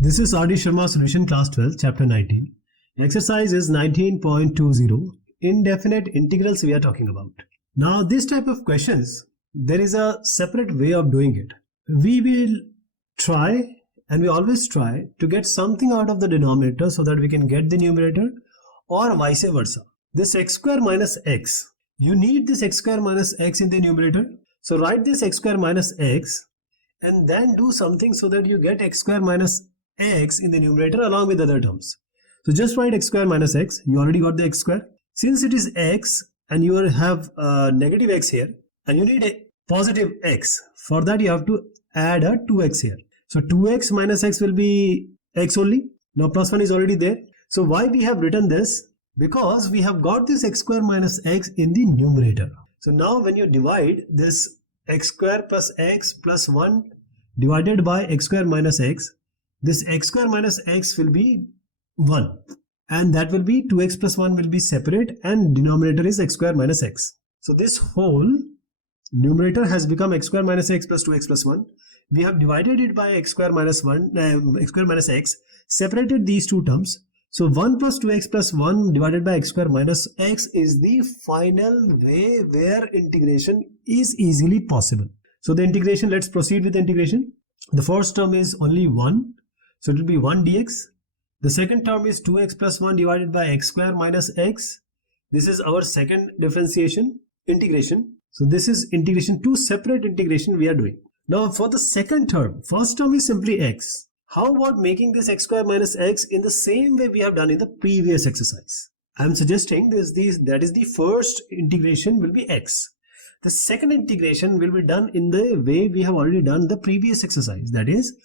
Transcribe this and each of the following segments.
This is R.d.sharma solution class 12 chapter 19. Exercise is 19.20. Indefinite integrals we are talking about. Now this type of questions, there is a separate way of doing it. We will try, and we always try, to get something out of the denominator so that we can get the numerator, or vice versa. This x square minus x, you need this x square minus x in the numerator. So write this x square minus x and then do something so that you get x square minus x in the numerator along with other terms. So just write x square minus x. You already got the x square. Since it is x and you have negative x here and you need a positive x, for that you have to add a 2x here. So 2x minus x will be x only. Now plus 1 is already there. So why we have written this? Because we have got this x square minus x in the numerator. So now when you divide this x square plus x plus 1 divided by x square minus x, this x square minus x will be 1, and that will be 2x plus 1 will be separate, and denominator is x square minus x. So this whole numerator has become x square minus x plus 2x plus 1. We have divided it by x square minus 1, x square minus x, separated these two terms. So 1 plus 2x plus 1 divided by x square minus x is the final way where integration is easily possible. So the integration, let's proceed with the integration. The first term is only 1. So it will be 1 dx. The second term is 2x plus 1 divided by x square minus x. This is our second differentiation, integration. So this is integration, two separate integration we are doing. Now for the second term, first term is simply x. How about making this x square minus x in the same way we have done in the previous exercise? I am suggesting that is the first integration will be x. The second integration will be done in the way we have already done the previous exercise. That is,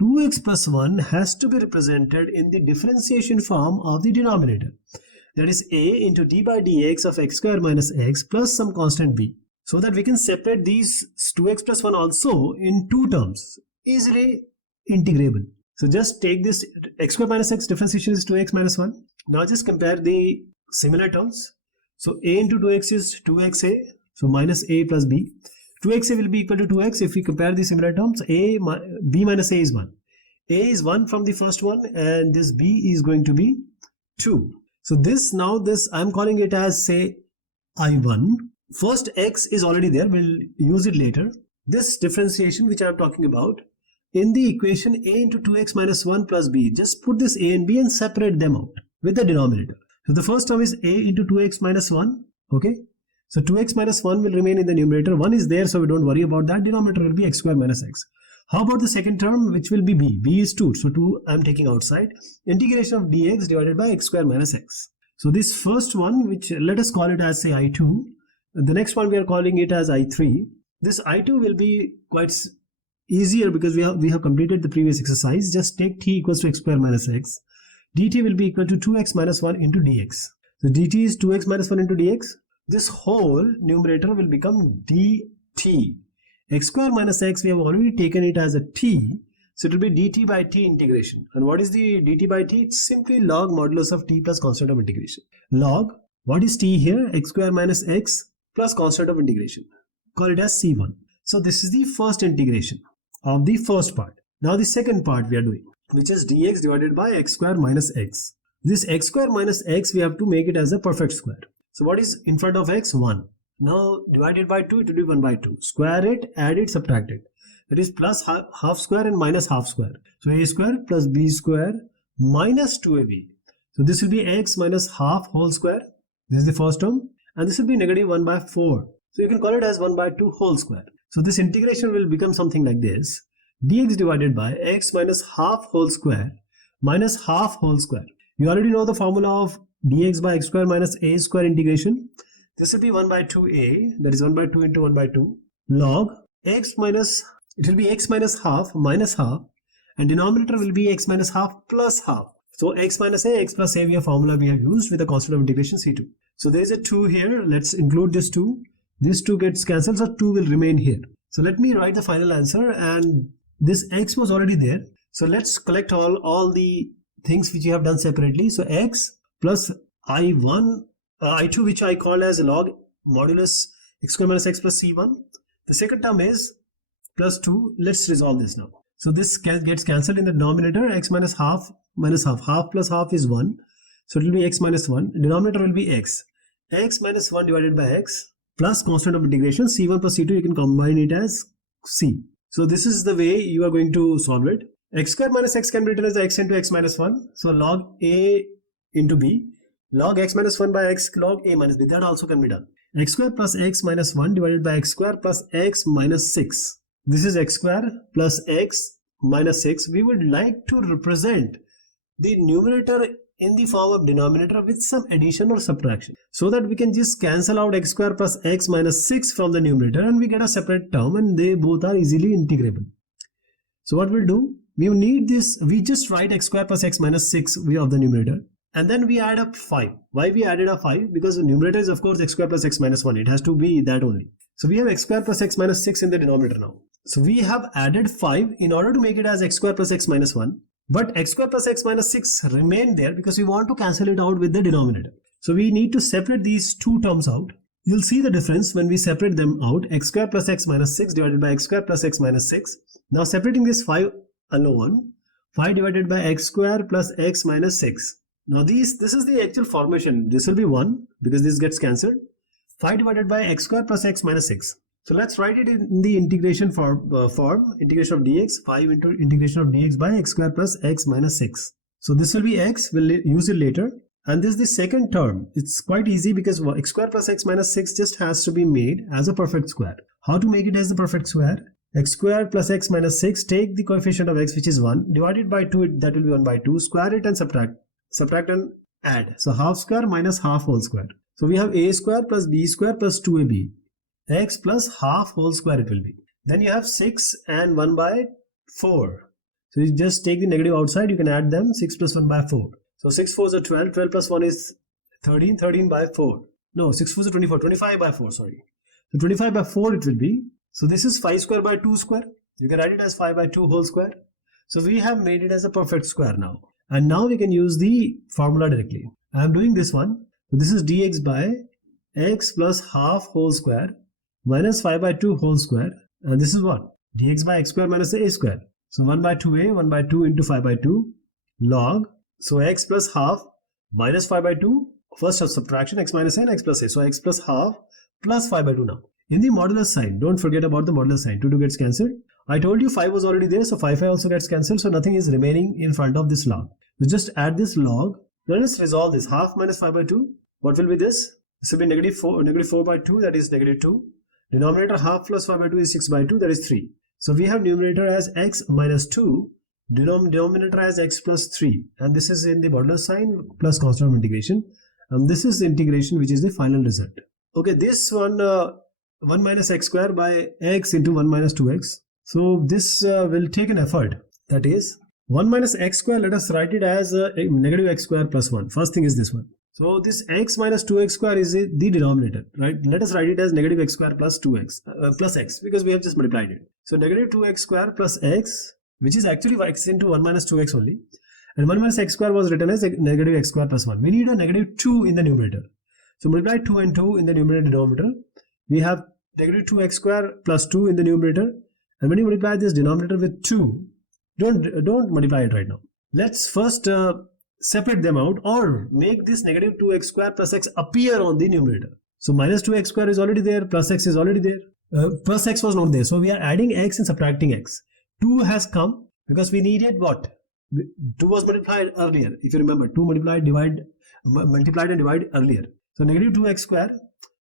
2x plus 1 has to be represented in the differentiation form of the denominator. That is a into d by dx of x square minus x plus some constant b. So that we can separate these 2x plus 1 also in two terms, easily integrable. So just take this x square minus x, differentiation is 2x minus 1. Now just compare the similar terms. So a into 2x is 2xa, so minus a plus b. 2xa will be equal to 2x. If we compare the similar terms, b minus a is 1. A is 1 from the first one, and this b is going to be 2. So this I am calling it as, say, I1. First x is already there, we'll use it later. This differentiation which I am talking about, in the equation a into 2x minus 1 plus b, just put this a and b and separate them out with the denominator. So the first term is a into 2x minus 1. Okay. So 2x minus 1 will remain in the numerator. 1 is there, so we don't worry about that. Denominator will be x square minus x. How about the second term, which will be b? b is 2. So 2 I am taking outside. Integration of dx divided by x square minus x. So this first one, which let us call it as, say, I2. The next one we are calling it as I3. This I2 will be quite easier because we have completed the previous exercise. Just take t equals to x square minus x. dt will be equal to 2x minus 1 into dx. So dt is 2x minus 1 into dx. This whole numerator will become dt. X square minus x, we have already taken it as a t. So it will be dt by t integration. And what is the dt by t? It's simply log modulus of t plus constant of integration. Log, what is t here? X square minus x plus constant of integration. Call it as c1. So this is the first integration of the first part. Now the second part we are doing, which is dx divided by x square minus x. This x square minus x, we have to make it as a perfect square. So what is in front of x? 1. Now divided by 2, it will be 1 by 2. Square it, add it, subtract it. That is plus half square and minus half square. So a square plus b square minus 2ab. So this will be x minus half whole square. This is the first term. And this will be negative 1 by 4. So you can call it as 1 by 2 whole square. So this integration will become something like this. Dx divided by x minus half whole square minus half whole square. You already know the formula of dx by x square minus a square integration. This will be 1 by 2a, that is 1 by 2 into 1 by 2, log x minus, it will be x minus half minus half, and denominator will be x minus half plus half. So x minus a, x plus a, we have formula we have used with the constant of integration c2. So there is a 2 here, let's include this 2. This 2 gets cancelled, so 2 will remain here. So let me write the final answer, and this x was already there. So let's collect all the things which you have done separately. So x plus I1, I2, which I call as log modulus x square minus x plus c1. The second term is plus 2. Let's resolve this now. So this gets cancelled in the denominator. X minus half minus half. Half plus half is 1. So it will be x minus 1. Denominator will be x. X minus 1 divided by x plus constant of integration. C1 plus C2, you can combine it as C. So this is the way you are going to solve it. X square minus x can be written as x into x minus 1. So log A into B. Log x minus 1 by x log A minus B. That also can be done. X square plus x minus 1 divided by x square plus x minus 6. This is x square plus x minus 6. We would like to represent the numerator in the form of denominator with some addition or subtraction, so that we can just cancel out x square plus x minus 6 from the numerator and we get a separate term and they both are easily integrable. So what we'll do, we need this, we just write x square plus x minus 6 way of the numerator and then we add up 5. Why we added up 5? Because the numerator is of course x square plus x minus 1. It has to be that only. So we have x square plus x minus 6 in the denominator now. So we have added 5 in order to make it as x square plus x minus 1. But x square plus x minus 6 remain there because we want to cancel it out with the denominator. So we need to separate these two terms out. You'll see the difference when we separate them out. X square plus x minus 6 divided by x square plus x minus 6. Now separating this 5 alone. 5 divided by x square plus x minus 6. Now this is the actual formation. This will be 1 because this gets cancelled. 5 divided by x square plus x minus 6. So let's write it in the integration form, integration of dx, 5 into integration of dx by x square plus x minus 6. So this will be x, we'll use it later. And this is the second term. It's quite easy because x square plus x minus 6 just has to be made as a perfect square. How to make it as the perfect square? X square plus x minus 6, take the coefficient of x which is 1, divide it by 2, that will be 1 by 2, square it and subtract. Subtract and add. So half square minus half whole square. So we have a square plus b square plus 2ab. X plus half whole square it will be. Then you have 6 and 1 by 4. So you just take the negative outside, you can add them, 6 plus 1 by 4. So 6 4s are 12, 12 plus 1 is 13, 13 by 4. No, 6 4s are 24, 25 by 4, sorry. So 25 by 4 it will be. So this is 5 square by 2 square. You can write it as 5 by 2 whole square. So we have made it as a perfect square now. And now we can use the formula directly. I am doing this one. So this is dx by x plus half whole square minus 5 by 2 whole square, and this is what? Dx by x square minus a square. So 1 by 2a, 1 by 2 into 5 by 2 log. So x plus half minus 5 by 2, first of subtraction, x minus a and x plus a. So x plus half plus 5 by 2 now. In the modulus sign, don't forget about the modulus sign. 2 gets cancelled. I told you 5 was already there, so 5 also gets cancelled. So nothing is remaining in front of this log. So just add this log. Now let's resolve this. Half minus 5 by 2. What will be this? This will be negative 4 by 2, that is negative 2. Denominator half plus 5 by 2 is 6 by 2, that is 3. So we have numerator as x minus 2, denominator as x plus 3. And this is in the modulus sign plus constant of integration. And this is the integration which is the final result. Okay, this one 1 minus x square by x into 1 minus 2x. So this will take an effort. That is 1 minus x square, let us write it as negative x square plus 1. First thing is this one. So this x minus 2x square is the denominator, right? Let us write it as negative x square plus 2x plus x because we have just multiplied it. So negative 2x square plus x, which is actually x into 1 minus 2x only. And 1 minus x square was written as negative x square plus 1. We need a negative 2 in the numerator. So multiply 2 and 2 in the numerator and denominator. We have negative 2x square plus 2 in the numerator. And when you multiply this denominator with 2, don't multiply it right now. Let's first separate them out or make this negative 2x square plus x appear on the numerator. So minus 2x square is already there, plus x is already there. Plus x was not there. So we are adding x and subtracting x. 2 has come because we needed what? 2 was multiplied earlier. If you remember, 2 multiplied and divide earlier. So negative 2x square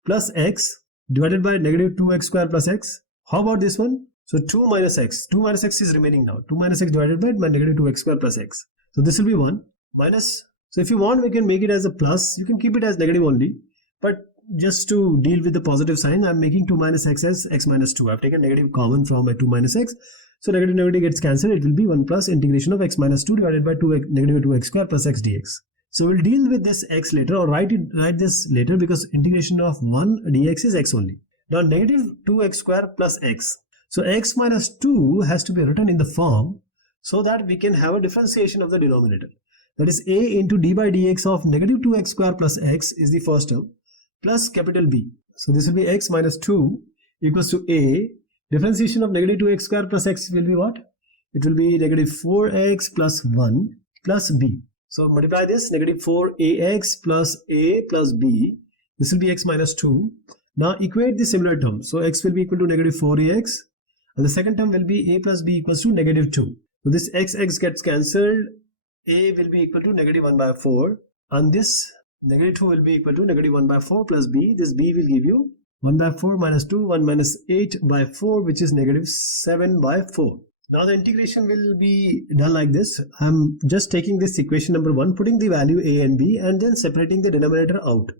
plus x divided by negative 2x square plus x. How about this one? So 2 minus x. 2 minus x is remaining now. 2 minus x divided by negative 2x square plus x. So this will be 1. Minus, so if you want we can make it as a plus, you can keep it as negative only, but just to deal with the positive sign I'm making 2 minus x as x minus 2. I've taken negative common from a 2 minus x, so negative gets cancelled. It will be 1 plus integration of x minus 2 divided by negative 2x square plus x dx. So we'll deal with this x later or write this later because integration of 1 dx is x only. Now negative 2x square plus x. So x minus 2 has to be written in the form so that we can have a differentiation of the denominator. That is a into d by dx of negative 2x square plus x is the first term plus capital B. So this will be x minus 2 equals to a. Differentiation of negative 2x square plus x will be what? it will be negative 4x plus 1 plus b. So multiply this, negative 4ax plus a plus b. This will be x minus 2. Now equate the similar term. So x will be equal to negative 4ax. And the second term will be a plus b equals to negative 2. So this x gets cancelled. A will be equal to negative 1 by 4. And this negative 2 will be equal to negative 1 by 4 plus b. This b will give you 1 by 4 minus 2, 1 minus 8 by 4, which is negative 7 by 4. Now the integration will be done like this. I'm just taking this equation number 1, putting the value a and b, and then separating the denominator out.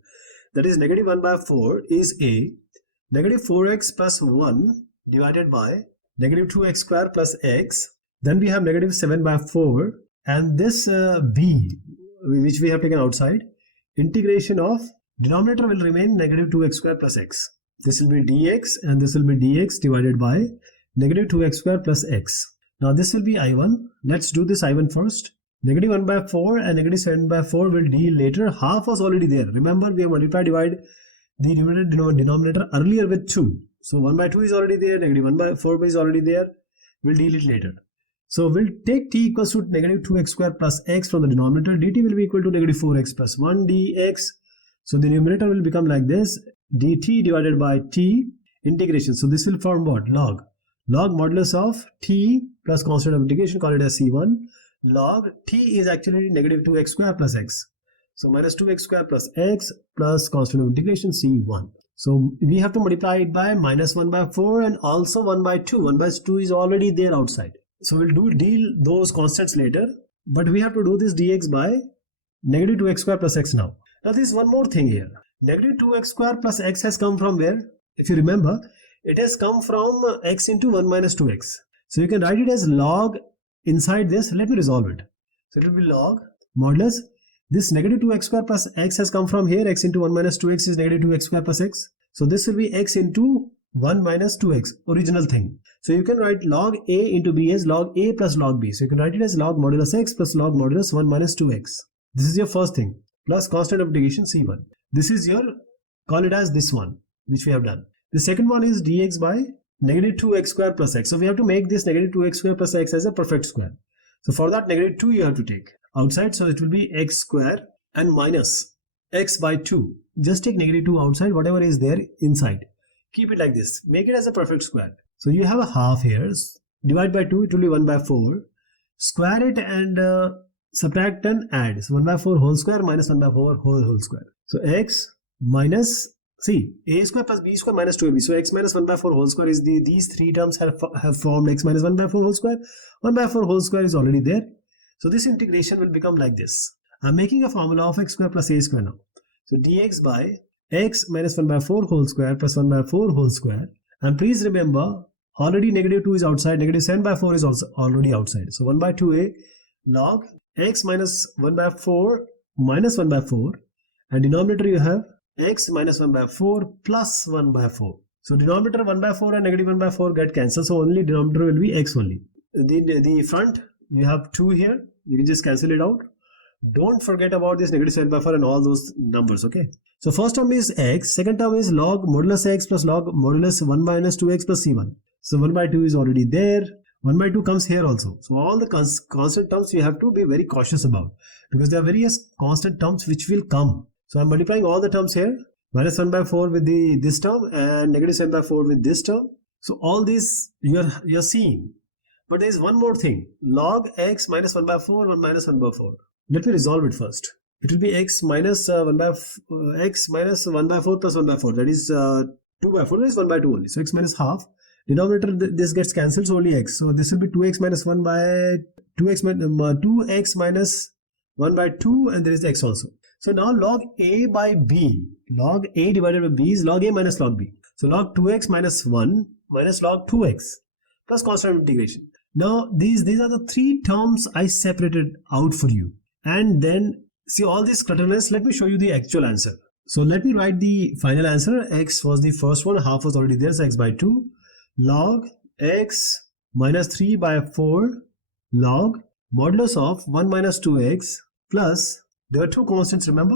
That is negative 1 by 4 is a, negative 4x plus 1 divided by negative 2x square plus x. Then we have negative 7 by 4, and this b, which we have taken outside. Integration of denominator will remain negative 2x square plus x. This will be dx, and this will be dx divided by negative 2x square plus x. Now this will be I1. Let's do this I1 first. Negative 1 by 4 and negative 7 by 4 will deal later. Half was already there. Remember, we have divide the denominator earlier with 2. So 1 by 2 is already there. Negative 1 by 4 is already there. We'll deal it later. So we'll take t equals to negative 2x square plus x from the denominator. Dt will be equal to negative 4x plus 1 dx. So the numerator will become like this. dt divided by t integration. So this will form what? Log. Log modulus of t plus constant of integration, call it as c1. Log t is actually negative 2x square plus x. So minus 2x square plus x plus constant of integration c1. So we have to multiply it by minus 1 by 4 and also 1 by 2. 1 by 2 is already there outside. So we'll deal those constants later. But we have to do this dx by negative 2x square plus x now. Now there is one more thing here. Negative 2x square plus x has come from where? If you remember, it has come from x into 1 minus 2x. So you can write it as log inside this. Let me resolve it. So it will be log modulus. This negative 2x square plus x has come from here. X into 1 minus 2x is negative 2x square plus x. So this will be x into 1 minus 2x, original thing. So you can write log a into b as log a plus log b. So you can write it as log modulus x plus log modulus 1 minus 2x. This is your first thing. Plus constant of integration c1. This is your, call it as this one, which we have done. The second one is dx by negative 2x square plus x. So we have to make this negative 2x square plus x as a perfect square. So for that, negative 2 you have to take outside. So it will be x square and minus x by 2. Just take negative 2 outside, whatever is there inside. Keep it like this. Make it as a perfect square. So you have a half here. Divide by 2, it will be 1 by 4. Square it and subtract and add. So 1 by 4 whole square minus 1 by 4 whole square. So x minus, see, a square plus b square minus 2ab. So x minus 1 by 4 whole square is these three terms have formed x minus 1 by 4 whole square. 1 by 4 whole square is already there. So this integration will become like this. I'm making a formula of x square plus a square now. So dx by x minus 1 by 4 whole square plus 1 by 4 whole square. And please remember, already negative 2 is outside. Negative 7 by 4 is also already outside. So 1 by 2a log x minus 1 by 4 minus 1 by 4. And denominator you have x minus 1 by 4 plus 1 by 4. So denominator 1 by 4 and negative 1 by 4 get cancelled. So only denominator will be x only. The front, you have 2 here. You can just cancel it out. Don't forget about this negative 7 by 4 and all those numbers, okay? So first term is x. Second term is log modulus x plus log modulus 1 minus 2x plus c1. So 1 by 2 is already there. 1 by 2 comes here also. So all the constant terms you have to be very cautious about. Because there are various constant terms which will come. So I'm multiplying all the terms here. Minus 1 by 4 with this term and negative 7 by 4 with this term. So all these you're seeing. But there is one more thing. Log x minus 1 by 4, 1 minus 1 by 4. Let me resolve it first. It will be x minus 1 by 4 plus 1 by 4. That is 2 by 4. That is 1 by 2 only. So x minus half. Denominator this gets cancelled. So only x. So this will be 2x minus 1 by 2x minus 1 by 2, and there is x also. So now log a by b. Log a divided by b is log a minus log b. So log 2x minus 1 minus log 2x plus constant of integration. Now these are the three terms I separated out for you. And then see all this clutterness. Let me show you the actual answer. So let me write the final answer. X was the first one. Half was already there. So x by 2. Log x minus 3 by 4 log modulus of 1 minus 2x plus, there are two constants, remember?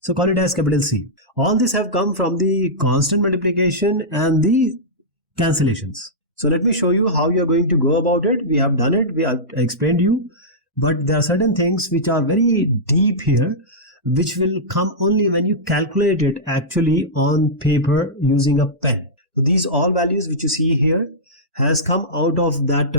So call it as capital C. All these have come from the constant multiplication and the cancellations. So let me show you how you're going to go about it. We have done it, I explained you, but there are certain things which are very deep here, which will come only when you calculate it actually on paper using a pen. So these all values which you see here has come out of that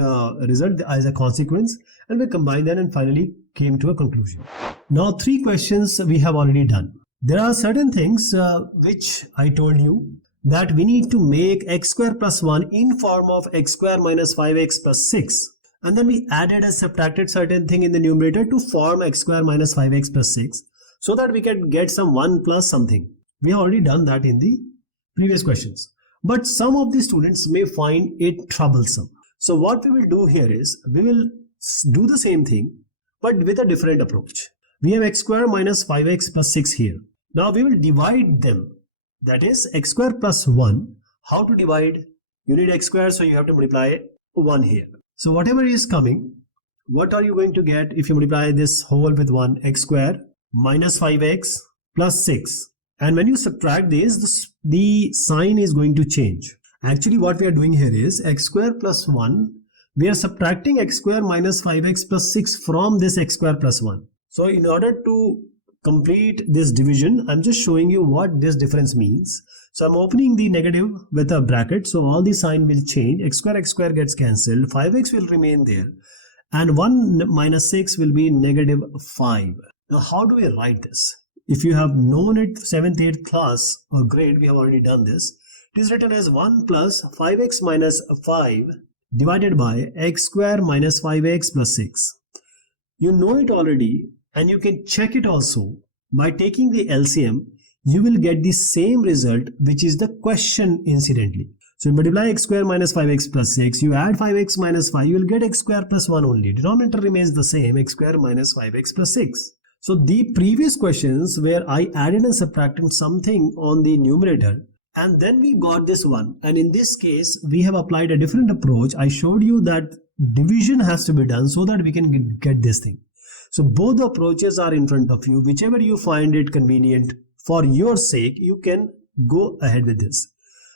result as a consequence, and we combined them and finally came to a conclusion. Now 3 questions we have already done. There are certain things which I told you that we need to make x square plus 1 in form of x square minus 5x plus 6, and then we added and subtracted certain thing in the numerator to form x square minus 5x plus 6, so that we can get some 1 plus something. We have already done that in the previous questions, but some of the students may find it troublesome. So what we will do here is we will do the same thing but with a different approach. We have x square minus 5x plus 6 here. Now we will divide them. That is x square plus 1. How to divide? You need x square, so you have to multiply 1 here. So whatever is coming, what are you going to get if you multiply this whole with 1? X square minus 5x plus 6. And when you subtract this, the sign is going to change. Actually what we are doing here is x square plus 1. We are subtracting x square minus 5x plus 6 from this x square plus 1. So in order to complete this division, I'm just showing you what this difference means. So I'm opening the negative with a bracket, so all the sign will change. X square gets cancelled, 5x will remain there, and 1 minus 6 will be negative 5. Now how do we write this? If you have known it 7th, 8th class or grade, we have already done this. It is written as 1 plus 5x minus 5 divided by x square minus 5x plus 6. You know it already, and you can check it also by taking the LCM. You will get the same result, which is the question incidentally. So you multiply x square minus 5x plus 6, you add 5x minus 5, you will get x square plus 1 only. Denominator remains the same, x square minus 5x plus 6. So the previous questions where I added and subtracted something on the numerator, and then we got this one, and in this case we have applied a different approach. I showed you that division has to be done so that we can get this thing. So both approaches are in front of you. Whichever you find it convenient for your sake, you can go ahead with this.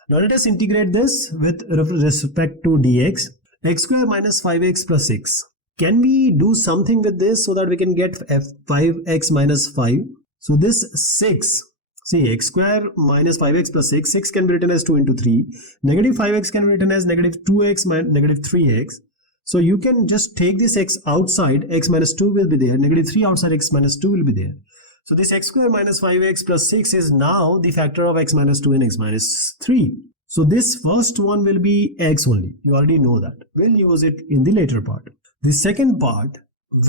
Now let us integrate this with respect to dx. X square minus 5x plus 6. Can we do something with this so that we can get 5x minus 5? So this 6, see, x square minus 5x plus 6, 6 can be written as 2 into 3. Negative 5x can be written as negative 2x minus negative 3x. So you can just take this x outside, x minus 2 will be there, negative 3 outside, x minus 2 will be there. So this x square minus 5x plus 6 is now the factor of x minus 2 and x minus 3. So this first one will be x only. You already know that. We'll use it in the later part. The second part,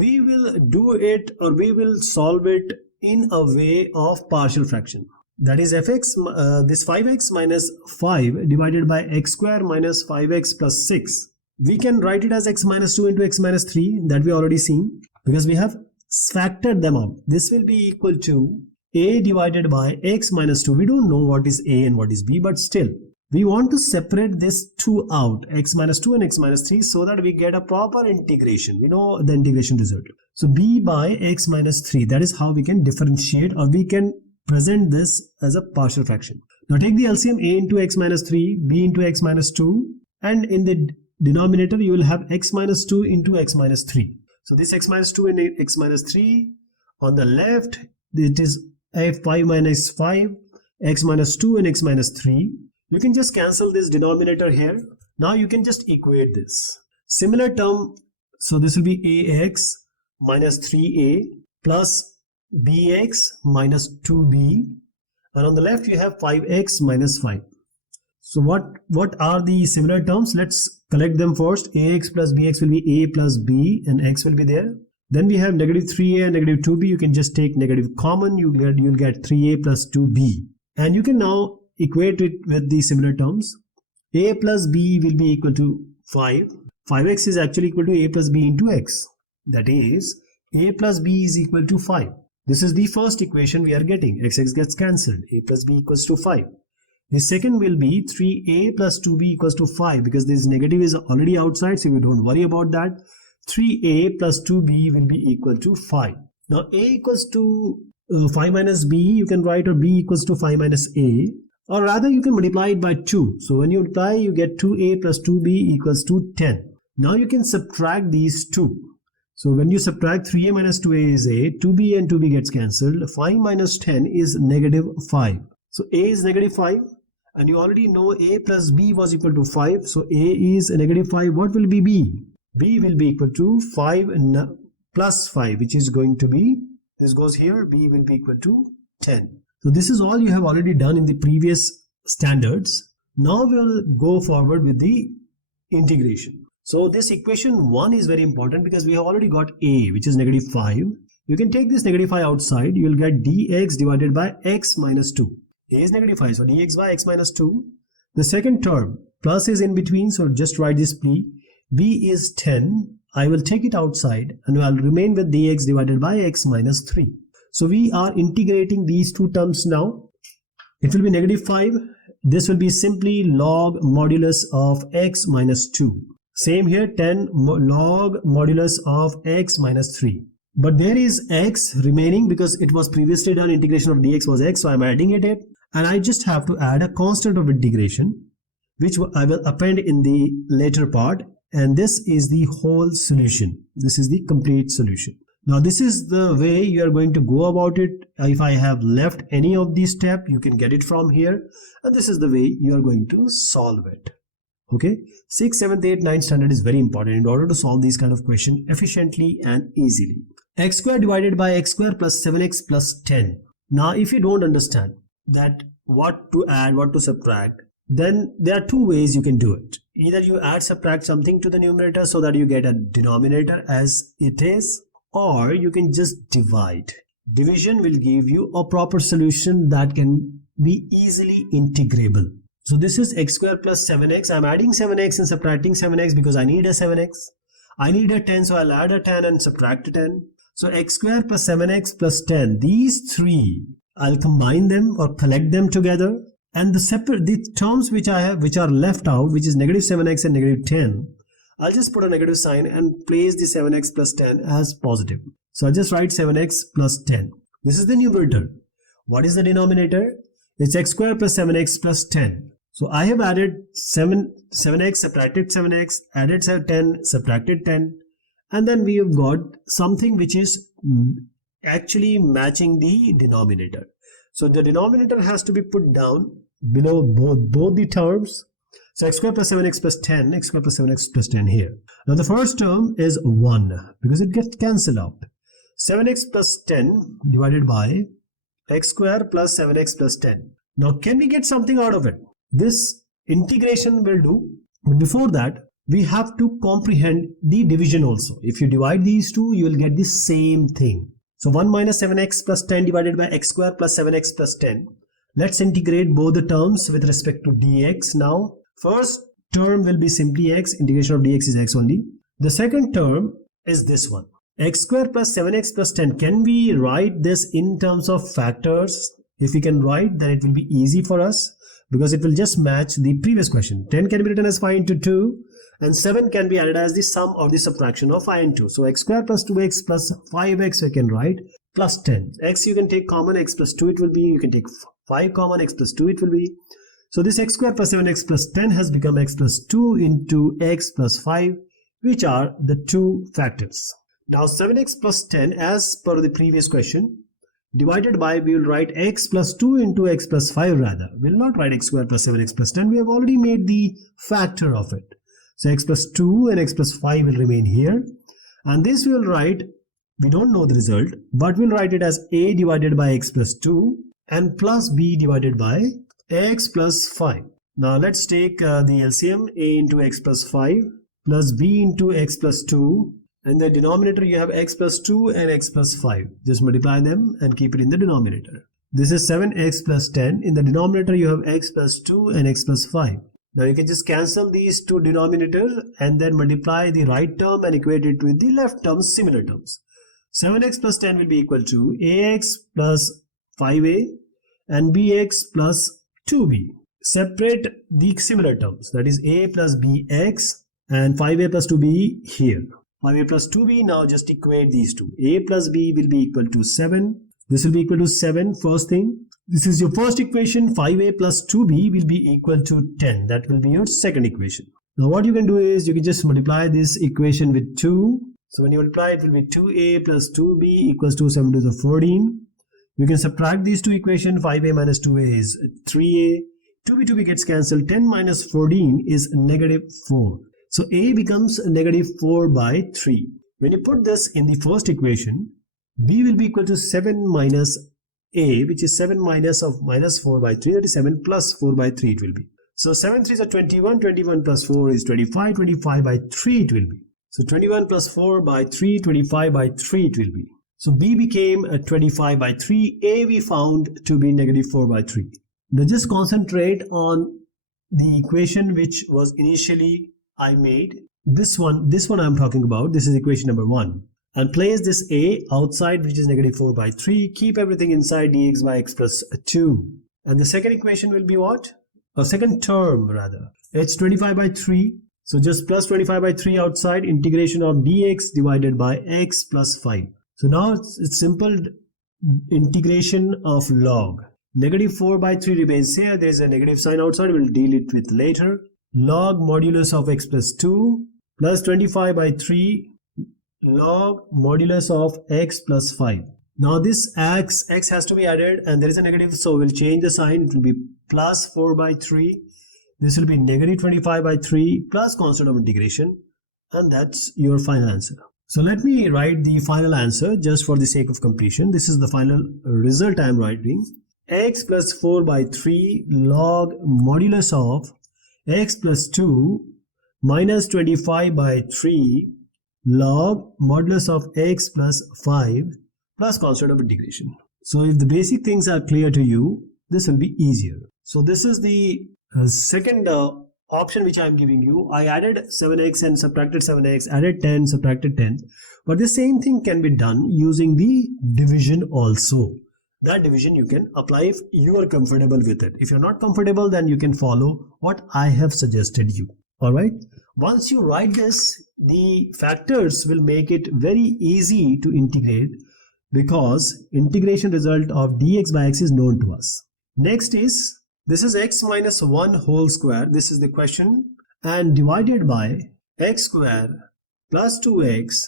we will do it, or we will solve it in a way of partial fraction. That is fx, this 5x minus 5 divided by x square minus 5x plus 6. We can write it as x minus 2 into x minus 3, that we already seen, because we have factored them out. This will be equal to a divided by x minus 2. We don't know what is a and what is b, but still we want to separate this 2 out, x minus 2 and x minus 3, so that we get a proper integration. We know the integration result. So b by x minus 3, that is how we can differentiate, or we can present this as a partial fraction. Now take the LCM, a into x minus 3, b into x minus 2, and in the denominator you will have x minus 2 into x minus 3. So this x minus 2 and x minus 3, on the left it is f5 minus 5, x minus 2 and x minus 3. You can just cancel this denominator here. Now you can just equate this. Similar term, so this will be ax minus 3a plus bx minus 2b, and on the left you have 5x minus 5. So what are the similar terms? Let's collect them first. Ax plus bx will be a plus b, and x will be there. Then we have negative 3a and negative 2b. You can just take negative common. You'll get 3a plus 2b. And you can now equate it with the similar terms. A plus b will be equal to 5. 5x is actually equal to a plus b into x. That is, a plus b is equal to 5. This is the first equation we are getting. X gets cancelled. A plus b equals to 5. The second will be 3a plus 2b equals to 5, because this negative is already outside, so we don't worry about that. 3a plus 2b will be equal to 5. Now a equals to 5 minus b, you can write, or b equals to 5 minus a. or rather you can multiply it by 2. So when you multiply, you get 2a plus 2b equals to 10. Now you can subtract these two. So when you subtract 3a minus 2a is a, 2b and 2b gets cancelled. 5 minus 10 is negative 5. So a is negative 5, and you already know a plus b was equal to 5. So a is negative 5. What will be b? B will be equal to 5 plus 5, which is going to be, this goes here, b will be equal to 10. So this is all you have already done in the previous standards. Now we will go forward with the integration. So this equation 1 is very important because we have already got a, which is negative 5. You can take this negative 5 outside. You will get dx divided by x minus 2. A is negative 5, so dx by x minus 2. The second term, plus is in between, so just write this p. b is 10. I will take it outside and I'll remain with dx divided by x minus 3. So we are integrating these two terms now. It will be negative 5. This will be simply log modulus of x minus 2. Same here, 10 log modulus of x minus 3. But there is x remaining because it was previously done, integration of dx was x, so I'm adding it in. And I just have to add a constant of integration, which I will append in the later part. And this is the whole solution. This is the complete solution. Now this is the way you are going to go about it. If I have left any of these steps, you can get it from here. And this is the way you are going to solve it. Okay, 6th, 7th, 8th, 9th standard is very important in order to solve these kind of questions efficiently and easily. X square divided by x square plus 7x plus 10. Now if you don't understand that what to add, what to subtract, then there are two ways you can do it. Either you add, subtract something to the numerator so that you get a denominator as it is, or you can just divide. Division will give you a proper solution that can be easily integrable. So this is x square plus 7x. I'm adding 7x and subtracting 7x because I need a 7x. I need a 10, so I'll add a 10 and subtract a 10. So x square plus 7x plus 10. These three, I'll combine them or collect them together. And the terms which I have, which are left out, which is negative 7x and negative 10, I'll just put a negative sign and place the 7x plus 10 as positive. So I'll just write 7x plus 10. This is the numerator. What is the denominator? It's x square plus 7x plus 10. So I have added 7x, subtracted 7x, added 10, subtracted 10, and then we have got something which is actually matching the denominator. So the denominator has to be put down below both the terms. So x square plus 7x plus 10, x square plus 7x plus 10 here. Now the first term is 1 because it gets cancelled out. 7x plus 10 divided by x square plus 7x plus 10. Now can we get something out of it? This integration will do, but before that we have to comprehend the division also. If you divide these two, you will get the same thing. So 1 minus 7x plus 10 divided by x square plus 7x plus 10. Let's integrate both the terms with respect to dx. Now first term will be simply x, integration of dx is x only. The second term is this one, x square plus 7x plus 10. Can we write this in terms of factors? If we can write, then it will be easy for us, because it will just match the previous question. 10 can be written as 5 into 2 and 7 can be added as the sum or the subtraction of 5 and 2. So x square plus 2x plus 5x we can write plus 10. X you can take common, x plus 2 it will be. You can take 5 common, x plus 2 it will be. So this x square plus 7x plus 10 has become x plus 2 into x plus 5, which are the two factors. Now 7x plus 10 as per the previous question, divided by, we will write x plus 2 into x plus 5 rather. We will not write x square plus 7x plus 10. We have already made the factor of it. So x plus 2 and x plus 5 will remain here. And this we will write, we don't know the result, but we'll write it as a divided by x plus 2 and plus b divided by x plus 5. Now let's take the LCM, a into x plus 5 plus b into x plus 2. And the denominator you have x plus 2 and x plus 5. Just multiply them and keep it in the denominator. This is 7x plus 10. In the denominator you have x plus 2 and x plus 5. Now you can just cancel these two denominators and then multiply the right term and equate it with the left terms, similar terms. 7x plus 10 will be equal to ax plus 5a and bx plus 2b. Separate the similar terms, that is a plus bx and 5a plus 2b here. 5a plus 2b, now just equate these two. A plus b will be equal to 7. This will be equal to 7, first thing. This is your first equation. 5a plus 2b will be equal to 10. That will be your second equation. Now what you can do is you can just multiply this equation with 2. So when you multiply, it will be 2a plus 2b equals to 7 to the 14. You can subtract these two equations. 5a minus 2a is 3a. 2b gets cancelled. 10 minus 14 is negative 4. So a becomes negative 4 by 3. When you put this in the first equation, b will be equal to 7 minus a, which is 7 minus of minus 4 by 3, that is 7 plus 4 by 3 it will be. So 7 3s are 21, 21 plus 4 is 25, 25 by 3 it will be. So 21 plus 4 by 3, 25 by 3 it will be. So b became 25 by 3, a we found to be negative 4 by 3. Now just concentrate on the equation which was initially I made. This one I'm talking about, this is equation number 1. And place this a outside, which is negative 4 by 3. Keep everything inside dx by x plus 2. And the second equation will be what? Or second term rather. It's 25 by 3. So just plus 25 by 3 outside, integration of dx divided by x plus 5. So now it's simple integration of log. Negative 4 by 3 remains here. There's a negative sign outside. We'll deal it with later. Log modulus of x plus 2 plus 25 by 3 log modulus of x plus 5. Now this x has to be added and there is a negative, so we'll change the sign. It will be plus 4 by 3. This will be negative 25 by 3 plus constant of integration, and that's your final answer. So let me write the final answer just for the sake of completion. This is the final result I am writing. X plus 4 by 3 log modulus of x plus 2 minus 25 by 3 log modulus of x plus 5 plus constant of integration. So if the basic things are clear to you, this will be easier. So this is the second option which I am giving you. I added 7x and subtracted 7x, added 10, subtracted 10. But the same thing can be done using the division also. That division you can apply if you are comfortable with it. If you're not comfortable, then you can follow what I have suggested you. Alright. Once you write this, the factors will make it very easy to integrate because integration result of dx by x is known to us. Next is, this is x minus 1 whole square. This is the question, and divided by x square plus 2x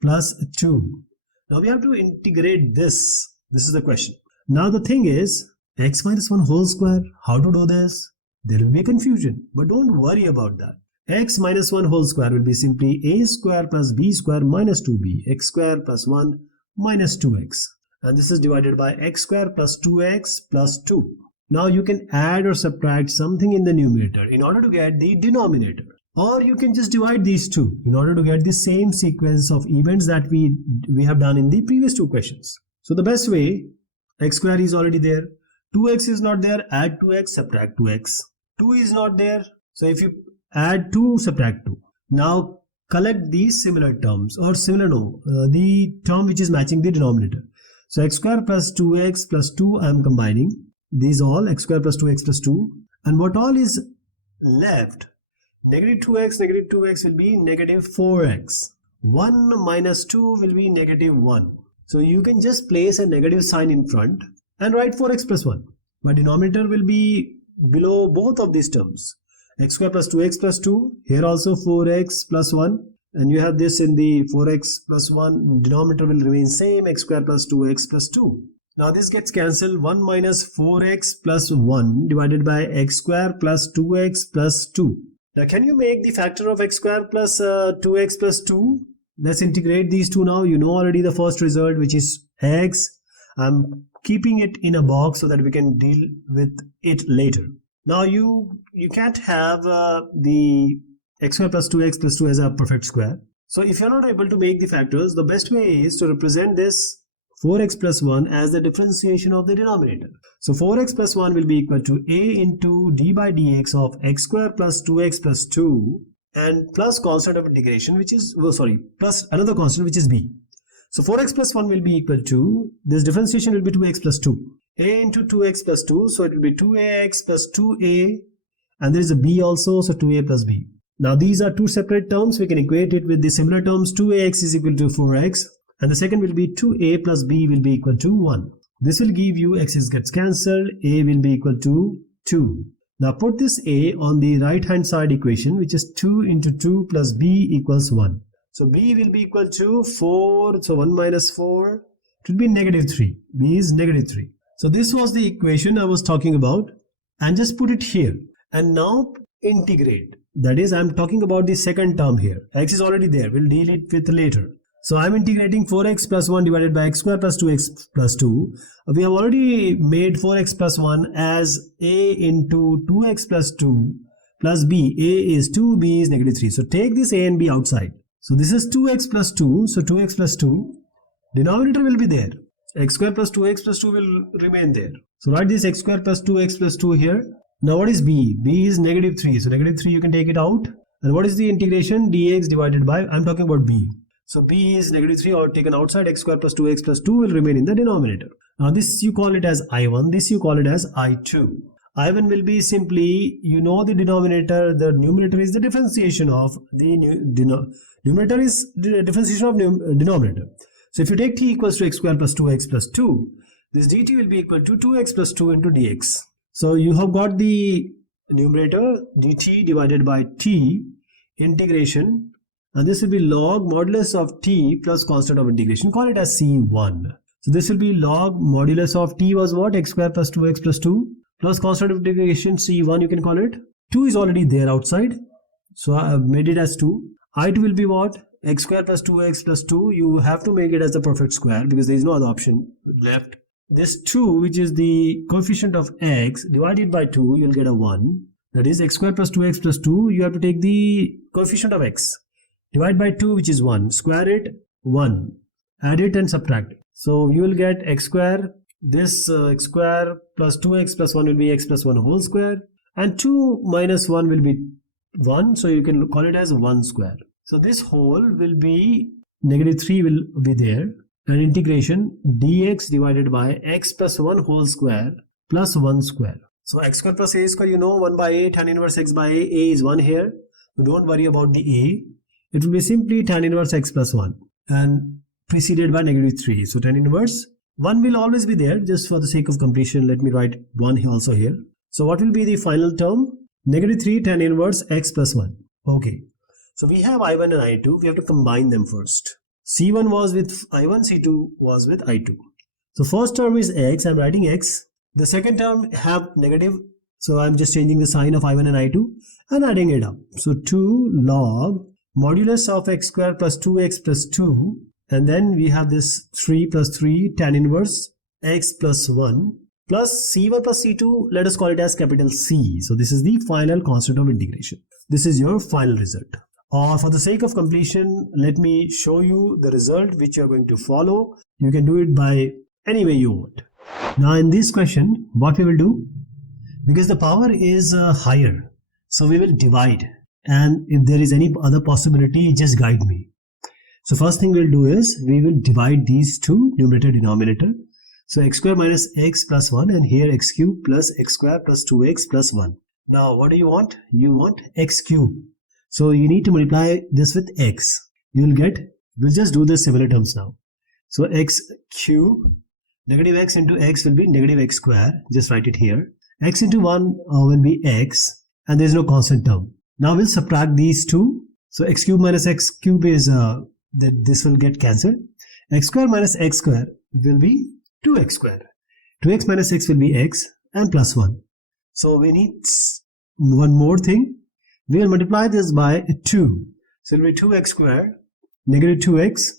plus 2. Now we have to integrate this. This is the question. Now the thing is, x minus 1 whole square, how to do this? There will be confusion, but don't worry about that. X minus 1 whole square will be simply a square plus b square minus 2b, x square plus 1 minus 2x. And this is divided by x square plus 2x plus 2. Now you can add or subtract something in the numerator in order to get the denominator. Or you can just divide these two in order to get the same sequence of events that we have done in the previous two questions. So the best way, x square is already there. 2x is not there, add 2x, subtract 2x. 2 is not there, so if you add 2, subtract 2. Now collect these similar terms, or similar the term which is matching the denominator. So x square plus 2x plus 2 I am combining. These all x square plus 2x plus 2. And what all is left? Negative 2x will be negative 4x. 1 minus 2 will be negative 1. So you can just place a negative sign in front and write 4x plus 1. But denominator will be below both of these terms. X square plus 2x plus 2. Here also 4x plus 1. And you have this in the 4x plus 1. Denominator will remain same. X square plus 2x plus 2. Now this gets cancelled. 1 minus 4x plus 1 divided by x square plus 2x plus 2. Now can you make the factor of x square plus 2x plus 2? Let's integrate these two now. You know already the first result, which is x. I'm keeping it in a box so that we can deal with it later. Now you can't have the x square plus 2x plus 2 as a perfect square. So if you're not able to make the factors, the best way is to represent this 4x plus 1 as the differentiation of the denominator. So 4x plus 1 will be equal to a into d by dx of x square plus 2x plus 2 and plus constant of integration, which is, plus another constant, which is b. So 4x plus 1 will be equal to, this differentiation will be 2x plus 2. A into 2x plus 2, so it will be 2ax plus 2a, and there is a b also, so 2a plus b. Now these are two separate terms. We can equate it with the similar terms. 2ax is equal to 4x, and the second will be 2a plus b will be equal to 1. This will give you x gets cancelled, a will be equal to 2. Now put this a on the right hand side equation, which is 2 into 2 plus b equals 1. So b will be equal to 4, so 1 minus 4, it will be negative 3. b is negative 3. So this was the equation I was talking about, and just put it here. And now integrate. That is, I'm talking about the second term here. X is already there, we'll deal it with later. So I'm integrating 4x plus 1 divided by x square plus 2x plus 2. We have already made 4x plus 1 as a into 2x plus 2 plus b. A is 2, b is negative 3. So take this a and b outside. So this is 2x plus 2. So 2x plus 2. Denominator will be there. X square plus 2x plus 2 will remain there. So write this x square plus 2x plus 2 here. Now what is b? b is negative 3. So negative 3 you can take it out. And what is the integration? dx divided by, I'm talking about b. So b is negative 3 or taken outside, x square plus 2x plus 2 will remain in the denominator. Now this you call it as I1, this you call it as I2. I1 will be simply, you know the denominator, the numerator is the differentiation of the numerator is the differentiation of denominator. So if you take t equals to x square plus 2x plus 2, this dt will be equal to 2x plus 2 into dx. So you have got the numerator dt divided by t integration, and this will be log modulus of t plus constant of integration. Call it as C1. So this will be log modulus of t was what? X square plus 2x plus 2 plus constant of integration C1 you can call it. 2 is already there outside. So I have made it as 2. I2 will be what? X square plus 2x plus 2. You have to make it as the perfect square because there is no other option left. This 2, which is the coefficient of x, divided by 2, you will get a 1. That is x square plus 2x plus 2. You have to take the coefficient of x. Divide by 2, which is 1. Square it, 1. Add it and subtract it. So you will get x square. This x square plus 2x plus 1 will be x plus 1 whole square. And 2 minus 1 will be 1. So you can call it as 1 square. So this whole will be negative 3 will be there. And integration dx divided by x plus 1 whole square plus 1 square. So x square plus a square, you know, 1 by a, tan inverse x by a is 1 here. So don't worry about the a. It will be simply tan inverse x plus 1 and preceded by negative 3. So tan inverse 1 will always be there. Just for the sake of completion, let me write 1 here also here. So what will be the final term? Negative 3 tan inverse x plus 1. Okay. So we have I1 and I2. We have to combine them first. C1 was with I1, C2 was with I2. So first term is x. I'm writing x. The second term have negative. So I'm just changing the sign of I1 and I2 and adding it up. So 2 log modulus of x square plus 2x plus 2, and then we have this 3 plus 3 tan inverse x plus 1 plus c1 plus c2, let us call it as capital C. So this is the final constant of integration. This is your final result. Or for the sake of completion, let me show you the result which you are going to follow. You can do it by any way you want. Now in this question, what we will do, because the power is higher, so we will divide. And if there is any other possibility, just guide me. So first thing we'll do is we will divide these two, numerator denominator. So x square minus x plus 1, and here x cube plus x square plus 2x plus 1. Now what do you want? You want x cube. So you need to multiply this with x. You will get, we'll just do the similar terms now. So x cube, negative x into x will be negative x square. Just write it here. X into 1 will be x, and there is no constant term. Now we'll subtract these two. So x cube minus x cube is that this will get cancelled. X square minus x square will be 2x square. 2x minus x will be x and plus 1. So we need one more thing. We will multiply this by 2. So it will be 2x square, negative 2x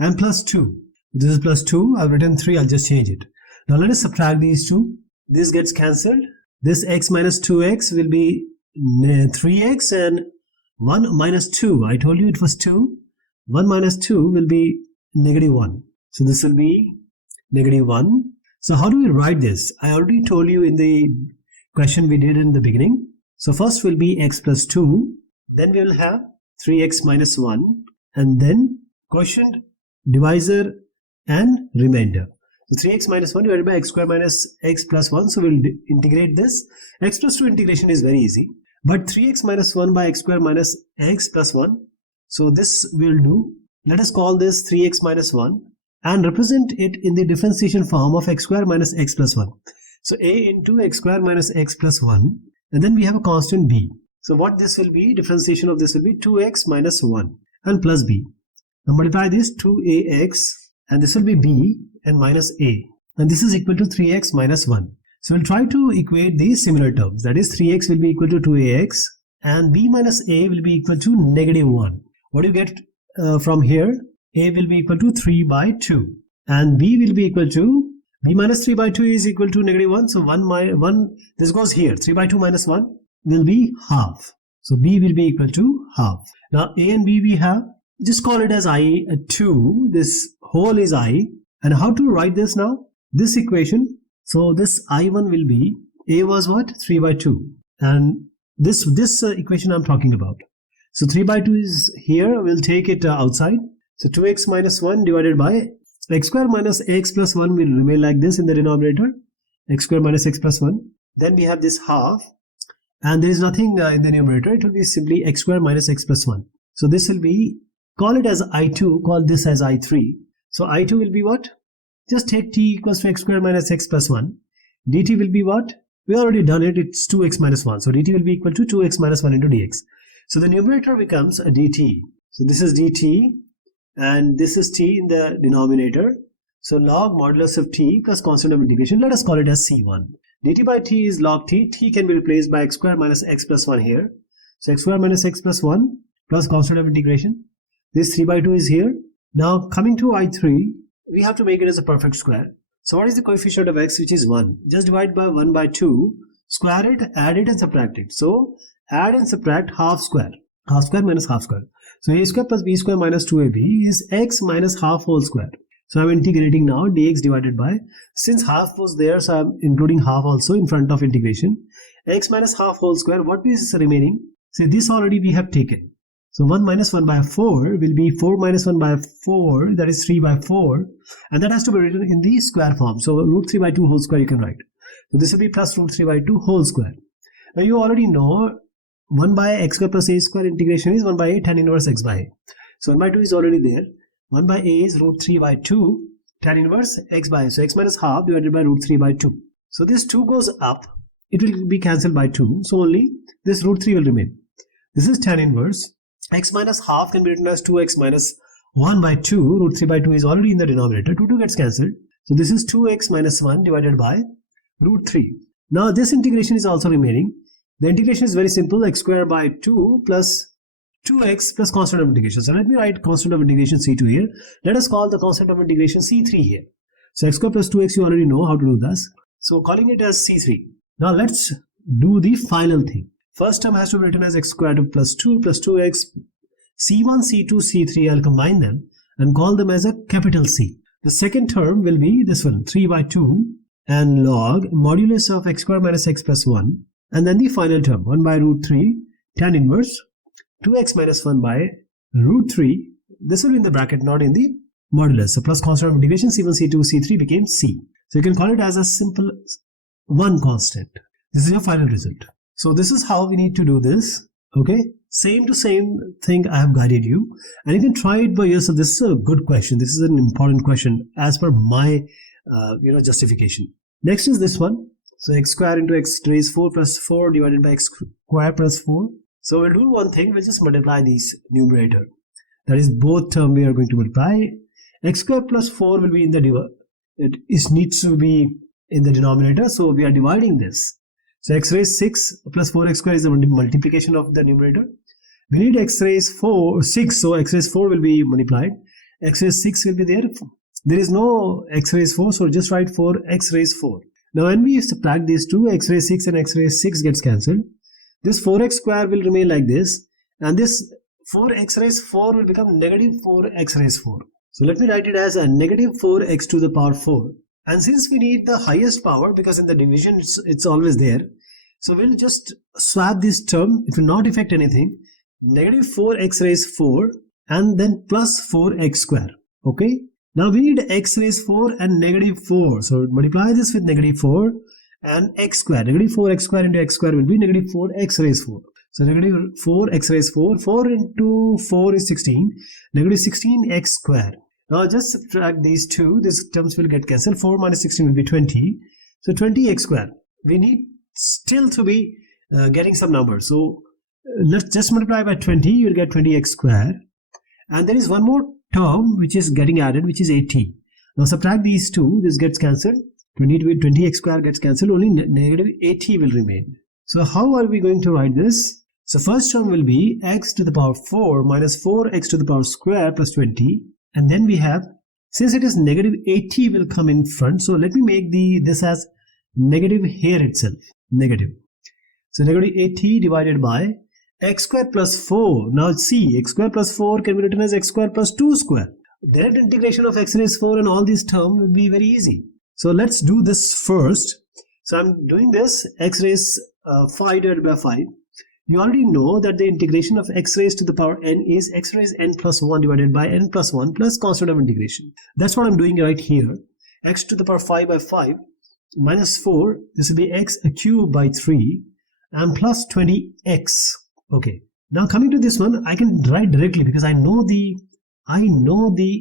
and plus 2. This is plus 2. I've written 3. I'll just change it. Now let us subtract these two. This gets cancelled. This x minus 2x will be 3x and 1 minus 2. I told you it was 2. 1 minus 2 will be negative 1. So this will be negative 1. So how do we write this? I already told you in the question we did in the beginning. So first will be x plus 2. Then we will have 3x minus 1. And then quotient, divisor and remainder. So 3x minus 1 divided by x square minus x plus 1. So we'll integrate this. X plus 2 integration is very easy. But 3x minus 1 by x square minus x plus 1. So this we'll do. Let us call this 3x minus 1. and represent it in the differentiation form of x square minus x plus 1. So a into x square minus x plus 1, and then we have a constant b. So what this will be, differentiation of this will be 2x minus 1 and plus b. Now multiply this 2ax, and this will be b and minus a, and this is equal to 3x minus 1. So we'll try to equate these similar terms, that is 3x will be equal to 2ax and b minus a will be equal to negative 1. What do you get from here? A will be equal to 3 by 2 and b will be equal to, b minus 3 by 2 is equal to negative 1. So 1, this goes here, 3 by 2 minus 1 will be half. So b will be equal to half. Now a and b we have, just call it as I2, this whole is I. And how to write this now? This equation, so this I1 will be, a was what? 3 by 2. And this equation I'm talking about. So 3 by 2 is here, we'll take it outside. So 2x minus 1 divided by x square minus x plus 1 will remain like this in the denominator. X square minus x plus 1. Then we have this half. And there is nothing in the numerator. It will be simply x square minus x plus 1. So this will be, call it as I2, call this as I3. So I2 will be what? Just take t equals to x square minus x plus 1. dt will be what? We already done it, it's 2x minus 1. So dt will be equal to 2x minus 1 into dx. So the numerator becomes a dt. So this is dt and this is t in the denominator. So log modulus of t plus constant of integration. Let us call it as c1. dt by t is log t. T can be replaced by x square minus x plus 1 here. So x square minus x plus 1 plus constant of integration. This 3 by 2 is here. Now coming to I3, we have to make it as a perfect square. So what is the coefficient of x, which is 1? Just divide by 1 by 2, square it, add it and subtract it. So add and subtract half square. Half square minus half square. So a square plus b square minus 2ab is x minus half whole square. So I'm integrating now dx divided by, since half was there, so I'm including half also in front of integration. X minus half whole square, what is remaining? See, this already we have taken. So 1 minus 1 by 4 will be 4 minus 1 by 4, that is 3 by 4. And that has to be written in the square form. So root 3 by 2 whole square you can write. So this will be plus root 3 by 2 whole square. Now you already know 1 by x square plus a square integration is 1 by a tan inverse x by a. So 1 by 2 is already there. 1 by a is root 3 by 2 tan inverse x by a. So x minus half divided by root 3 by 2. So this 2 goes up. It will be cancelled by 2. So only this root 3 will remain. This is tan inverse. X minus half can be written as 2x minus 1 by 2. Root 3 by 2 is already in the denominator. 2 gets cancelled. So this is 2x minus 1 divided by root 3. Now this integration is also remaining. The integration is very simple. X square by 2 plus 2x plus constant of integration. So let me write constant of integration c2 here. Let us call the constant of integration c3 here. So x square plus 2x, you already know how to do this. So calling it as c3. Now let's do the final thing. First term has to be written as x squared plus 2x. c1, c2, c3, I'll combine them and call them as a capital C. The second term will be this one, 3 by 2 and log modulus of x squared minus x plus 1. And then the final term, 1 by root 3 tan inverse 2x minus 1 by root 3. This will be in the bracket, not in the modulus. So plus constant of integration c1, c2, c3 became c. So you can call it as a simple one constant. This is your final result. So this is how we need to do this. Okay, same thing I have guided you, and you can try it by yourself. This is a good question. This is an important question as per my justification. Next is this one. So x square into x raised 4 plus 4 divided by x square plus 4. So we'll do one thing. We'll just multiply these numerator. That is both term we are going to multiply. X square plus 4 will be in the it needs to be in the denominator. So we are dividing this. So x raised 6 plus 4x square is the multiplication of the numerator. We need x raised 6, so x raised 4 will be multiplied. X raised 6 will be there. There is no x raised 4, so just write 4x raised 4. Now when we subtract these two, x raised 6 and x raised 6 gets cancelled. This 4x square will remain like this, and this 4x raised 4 will become negative 4x raised 4. So let me write it as a negative 4x to the power 4. And since we need the highest power, because in the division it's always there, so we'll just swap this term. It will not affect anything. Negative 4x raised 4 and then plus 4x square. Okay. Now we need x raised 4 and negative 4. So multiply this with negative 4 and x square. Negative 4x square into x square will be negative 4x raised 4. So negative 4x raised 4. 4 into 4 is 16. Negative 16x square. Now just subtract these two. These terms will get cancelled. 4 minus 16 will be 20. So 20x square. We need still to be getting some number. So let's just multiply by 20. You will get 20x square. And there is one more term which is getting added, which is 80. Now subtract these two. This gets cancelled. 20x square gets cancelled. Only negative 80 will remain. So how are we going to write this? So first term will be x to the power 4 minus 4x to the power square plus 20. And then we have, since it is negative 80 will come in front. So let me make this as negative here itself. Negative. So negative 80 divided by x square plus 4. Now see, x square plus 4 can be written as x square plus 2 square. Direct integration of x raised 4 and all these terms will be very easy. So let's do this first. So I'm doing this x raised 5 divided by 5. You already know that the integration of x raised to the power n is x raised n plus 1 divided by n plus 1 plus constant of integration. That's what I'm doing right here. X to the power 5 by 5 minus 4. This will be x cubed by 3 and plus 20x. Okay. Now coming to this one, I can write directly because I know the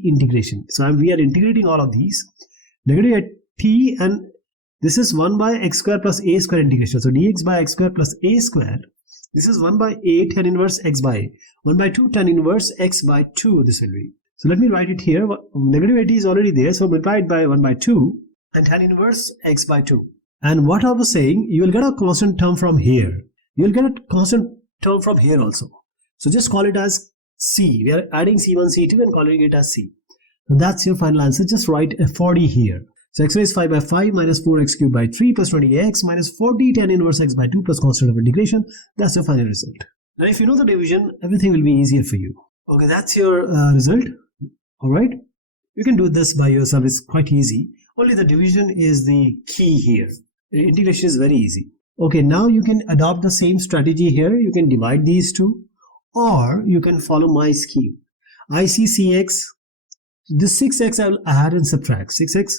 integration. So we are integrating all of these. Negative t, and this is 1 by x square plus a square integration. So dx by x square plus a square. This is 1 by a tan inverse x by a. 1 by 2 tan inverse x by 2 this will be. So let me write it here. Negative 80 is already there. So multiply it by 1 by 2 and tan inverse x by 2. And what I was saying, you will get a constant term from here. You will get a constant term from here also. So just call it as c. We are adding c1, c2 and calling it as c. So that's your final answer. Just write a 40 here. So x raised 5 by 5 minus 4x cubed by 3 plus 20x minus 40 tan inverse x by 2 plus constant of integration. That's your final result. Now if you know the division, everything will be easier for you. Okay, that's your result. Alright. You can do this by yourself. It's quite easy. Only the division is the key here. The integration is very easy. Okay, now you can adopt the same strategy here. You can divide these two, or you can follow my scheme. I see cx. This 6x I will add and subtract. 6x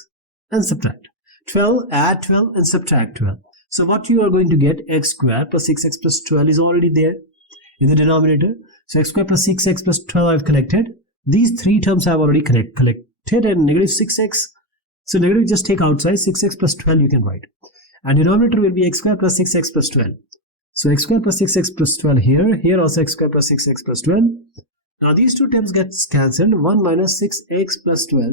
and subtract. 12, add 12 and subtract 12. So what you are going to get, x square plus 6x plus 12 is already there in the denominator. So x square plus 6x plus 12 I have collected. These three terms I have already collected, and negative 6x. So negative just take outside. 6x plus 12 you can write. And denominator will be x square plus 6x plus 12. So x square plus 6x plus 12 here. Here also x square plus 6x plus 12. Now these two terms get cancelled. 1 minus 6x plus 12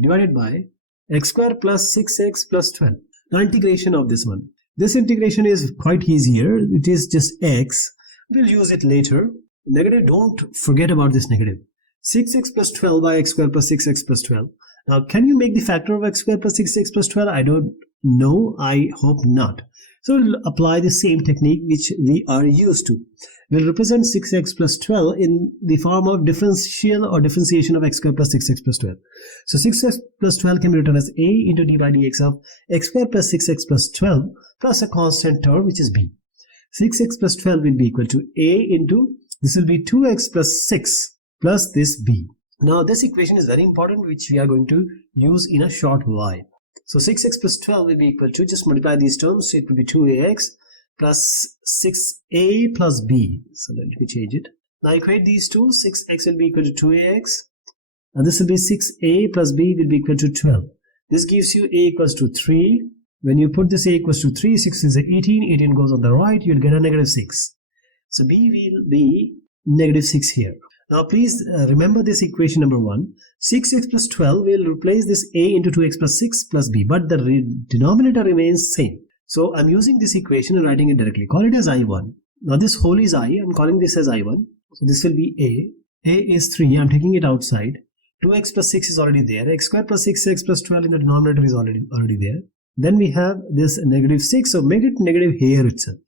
divided by x square plus 6x plus 12. Now integration of this one. This integration is quite easier. It is just x. We'll use it later. Negative, don't forget about this negative. 6x plus 12 by x square plus 6x plus 12. Now can you make the factor of x square plus 6x plus 12? I don't know. I hope not. So we'll apply the same technique which we are used to. We'll represent 6x plus 12 in the form of differential or differentiation of x square plus 6x plus 12. So 6x plus 12 can be written as a into d by dx of x square plus 6x plus 12 plus a constant term which is b. 6x plus 12 will be equal to a into, this will be 2x plus 6 plus this b. Now this equation is very important, which we are going to use in a short while. So 6x plus 12 will be equal to, just multiply these terms, so it will be 2ax plus 6a plus b. So let me change it. Now equate these two. 6x will be equal to 2ax and this will be 6a plus b will be equal to 12. This gives you a equals to 3. When you put this a equals to 3, 6 is 18, 18 goes on the right, you'll get a negative 6. So b will be negative 6 here. Now please remember this equation number 1. 6x plus 12 will replace this a into 2x plus 6 plus b, but the denominator remains same. So I'm using this equation and writing it directly. Call it as I1. Now this whole is I. I'm calling this as I1. So this will be a. A is 3. I'm taking it outside. 2x plus 6 is already there. X square plus 6x plus 12 in the denominator is already there. Then we have this negative 6. So make it negative here itself.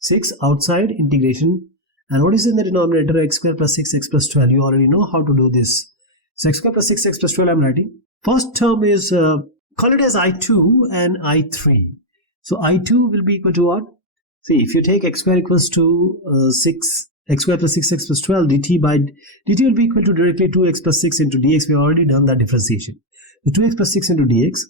6 outside integration. And what is in the denominator? X square plus 6x plus 12. You already know how to do this. So x square plus 6x plus 12 I'm writing. First term is, call it as I2 and I3. So I2 will be equal to what? See, if you take x square equals to x square plus 6x plus 12 dt by dt will be equal to directly 2x plus 6 into dx. We have already done that differentiation. The 2x plus 6 into dx,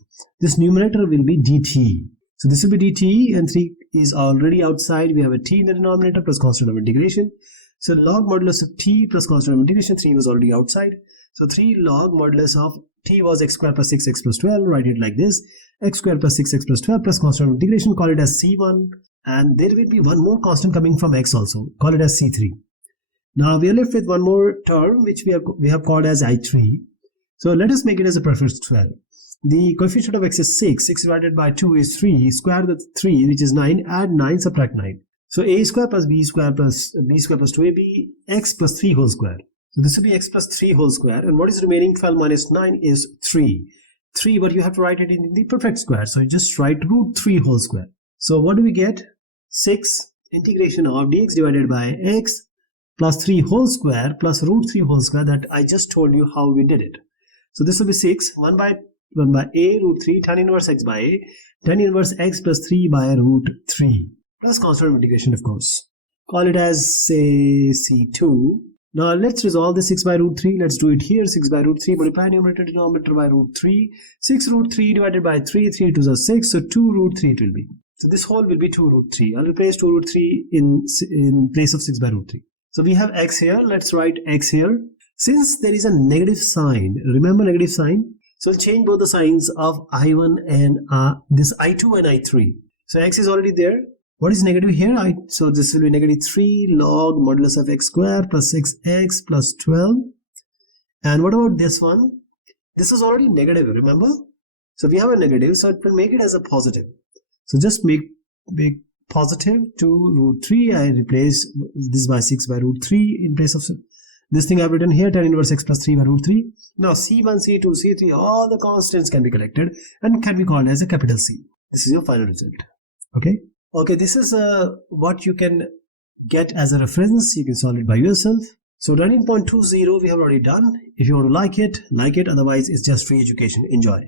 this numerator will be dt. So this will be dt and 3 is already outside. We have a t in the denominator plus constant of integration. So log modulus of t plus constant of integration, 3 was already outside. So 3 log modulus of t was x square plus 6x plus 12. Write it like this. X square plus 6x plus 12 plus constant of integration. Call it as C1. And there will be one more constant coming from x also. Call it as C3. Now we are left with one more term which we have called as I3. So let us make it as a preference 12. The coefficient of x is 6. 6 divided by 2 is 3. Square the 3, which is 9. Add 9, subtract 9. So a square plus b square plus 2ab, x plus 3 whole square. So this will be x plus 3 whole square. And what is remaining? 12 minus 9 is 3. 3, but you have to write it in the perfect square. So you just write root 3 whole square. So what do we get? 6 integration of dx divided by x plus 3 whole square plus root 3 whole square, that I just told you how we did it. So this will be 6, 1 by a root 3 tan inverse x by a, tan inverse x plus 3 by root 3 plus constant of integration, of course. Call it as, say, C2. Now let's resolve the 6 by root 3. Let's do it here. 6 by root 3 multiply numerator denominator by root 3. 6 root 3 divided by 3. 3 to the 6. So 2 root 3 it will be. So this whole will be 2 root 3. I'll replace 2 root 3 in place of 6 by root 3. So we have x here. Let's write x here. Since there is a negative sign, remember negative sign? So we'll change both the signs of I1 and this I2 and I3. So x is already there. What is negative here? So this will be negative 3 log modulus of x square plus 6x plus 12. And what about this one? This is already negative, remember? So we have a negative, so it will make it as a positive. So just make positive 2 root 3. I replace this by 6 by root 3 in place of this thing I've written here, tan inverse x plus 3 by root 3. Now C1, C2, C3, all the constants can be collected and can be called as a capital C. This is your final result. Okay. Okay, this is what you can get as a reference. You can solve it by yourself. So 19.20 we have already done. If you want to like it, otherwise it's just free education. Enjoy.